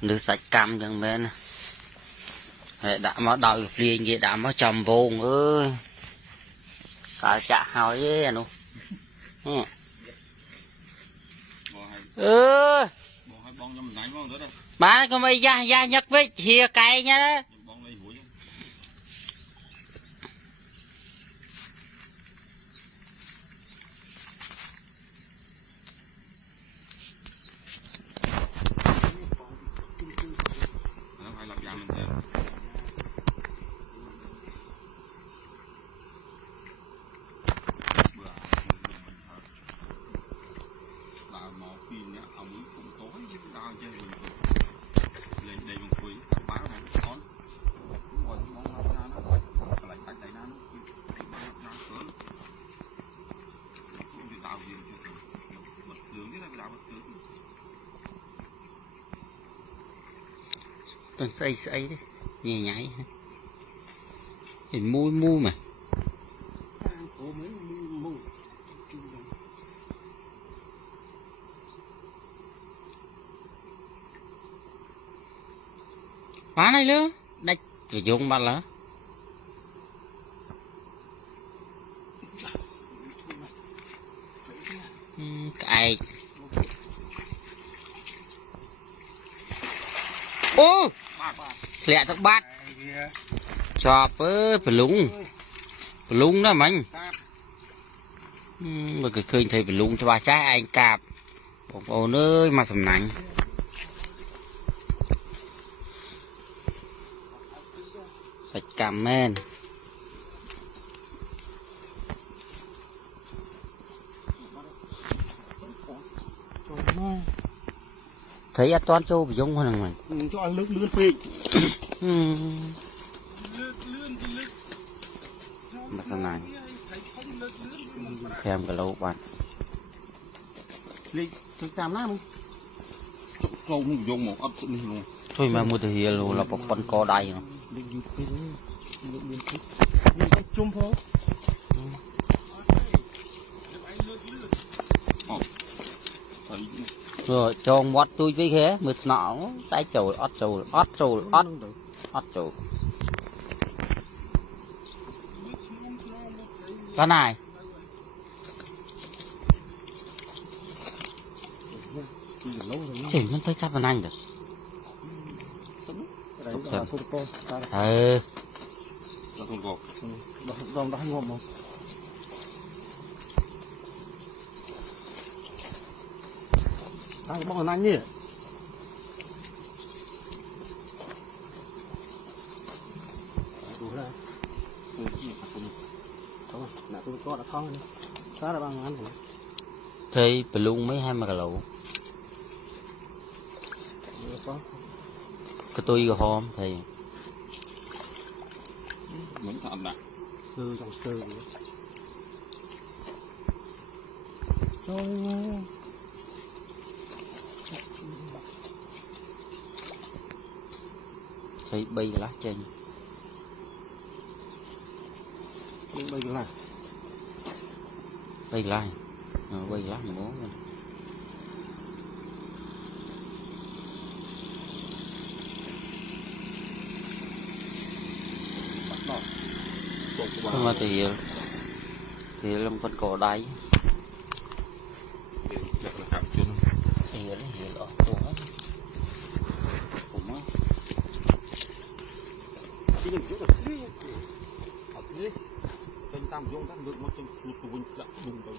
nước sạch cam chẳng bên đã máu đau liền gì đã máu trầm vùng ơi cả chả hỏi với nó má có mấy da nhấc với hìa cày nha đó toàn xây đấy nhẹ nhảy thì mui mà phá này nữa đây phải dùng mặt là cày ô lẹ tóc bát chọp ơi phải lúng đó mình mà cái khơi thầy phải lúng cho bà trái anh cạp ồn ơi mà sầm nành sạch cam men thấy ăn toán châu bị giống hơn mình cho ăn lươn phê mà sao này thêm cái lâu bạn thực cảm lắm câu mình dùng một ấp luôn thôi mà mua từ hier luôn là một con co đầy mà chung phố rồi cho mót tôi với thế mượt nọ tay trầu ót trầu cái này chỉ nó tới chắc vào anh được đồng đã ngộm không bông anh nhỉ đủ ra thôi là tôi có đã thong này sao là bằng ăn thì phải luôn mấy hai mà cả lẩu cái tôi gò hôm thì muốn thầm nè sư trong sư trời thấy bay lá chanh bay lá bay lá mà bố nhưng mà thì làm con cò đáy thì nó hiểu rõ tôi hết cũng á tam vô tam được nó trên tụi mình đã dùng rồi